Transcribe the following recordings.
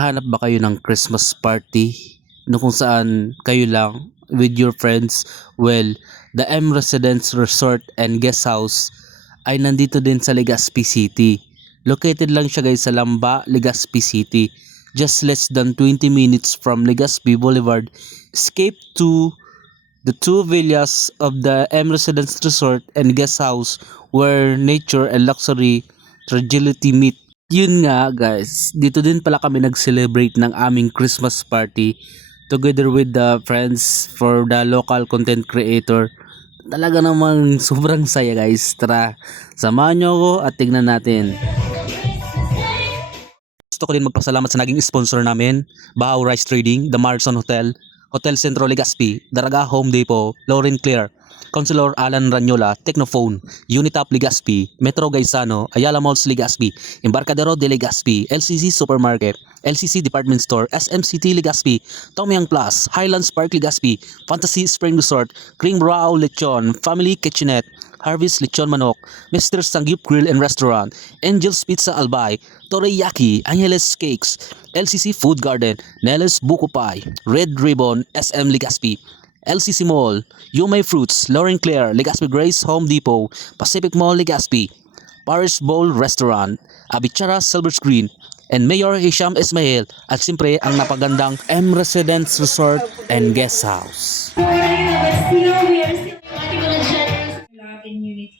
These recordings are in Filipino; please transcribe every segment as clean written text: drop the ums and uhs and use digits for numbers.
Hanap ba kayo ng Christmas party no kung saan kayo lang with your friends? Well, the M Residence Resort and Guest House ay nandito din sa Legazpi City. Located lang siya guys sa Lamba, Legazpi City. Just less than 20 minutes from Legazpi Boulevard. Escape to the two villas of the M Residence Resort and Guest House where nature and luxury fragility meet. Yun nga guys, dito din pala kami nag-celebrate ng aming Christmas party together with the friends for the local content creator. Talaga namang sobrang saya guys. Tara, samahan nyo ako at tignan natin. Gusto ko din magpasalamat sa naging sponsor namin, Bahaw Rice Trading, The Marson Hotel, Hotel Centro Legazpi, Daraga Home Depot, Lauren Claire, Consular Alan Ranyola, Technophone, Unitap Legazpi, Metro Gaisano, Ayala Malls Legazpi, Embarcadero de Legazpi, LCC Supermarket, LCC Department Store, SMCT Legazpi, Tomyang Plus, Highlands Park Legazpi, Fantasy Spring Resort, Kring Brao Lechon, Family Kitchenette, Harvest Lechon Manok, Mr. Sangyup Grill and Restaurant, Angel's Pizza Albay, Toriyaki, Angeles Cakes, LCC Food Garden, Neles Buko Pie, Red Ribbon, SM Legazpi, LCC Mall, Yumay Fruits, Lauren Claire, Legazpi Grace Home Depot, Pacific Mall Legazpi, Paris Bowl Restaurant, Abichara Silver Screen, and Mayor Hisham Ismail at siyempre ang napagandang M Residence Resort and Guest House. Love and unity.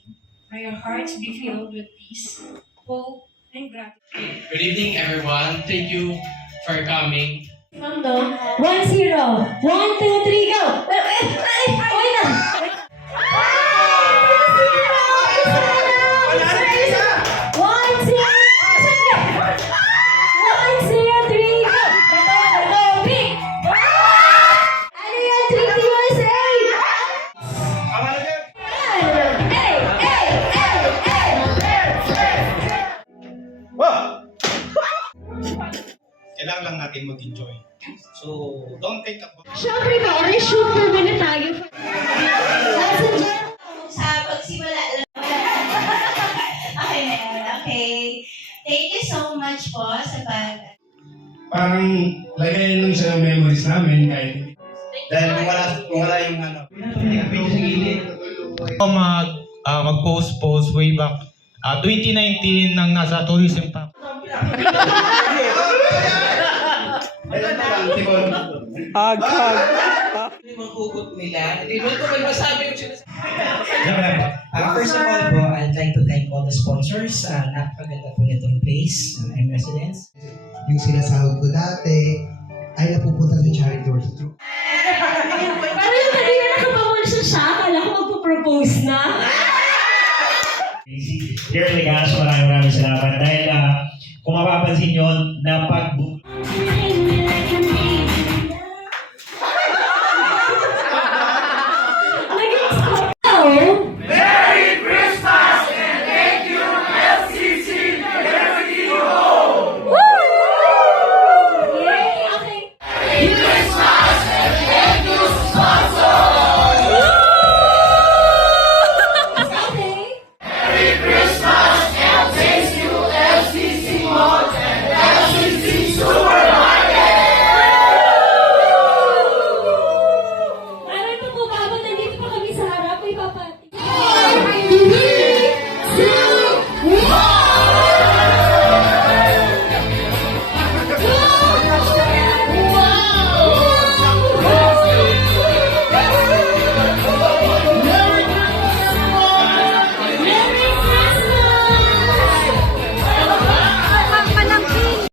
May our hearts be filled with peace, hope, and gratitude. Good evening, everyone. Thank you for coming. From the 1-0. 1, 2, 3, go! Uy na! 1, 2, 3, go! Kailangan lang natin mag-enjoy. So, don't take a... Siyempre ba, shoot po muna tayo. Sa pagsimula lang. Okay na yun. Okay. Thank you so much po sa Parang lagayin lang siya ng memories namin kahit dahil wala yung ano. Mag-post way back 2019 nang nasa tourism pa. Maghugot nila. Hindi mo ito may masabi yung sinasabi. First of all po, I'd like to thank all the sponsors. Napakaganda po nitong place, M Residence. Yung sinasahod ko dati ay napupunta sa charity work. Pero yung kanina nakapamulis siya, akala ko magpo-propose na. Dear Legas, maraming salamat dahil kung mapapansin nyo, napag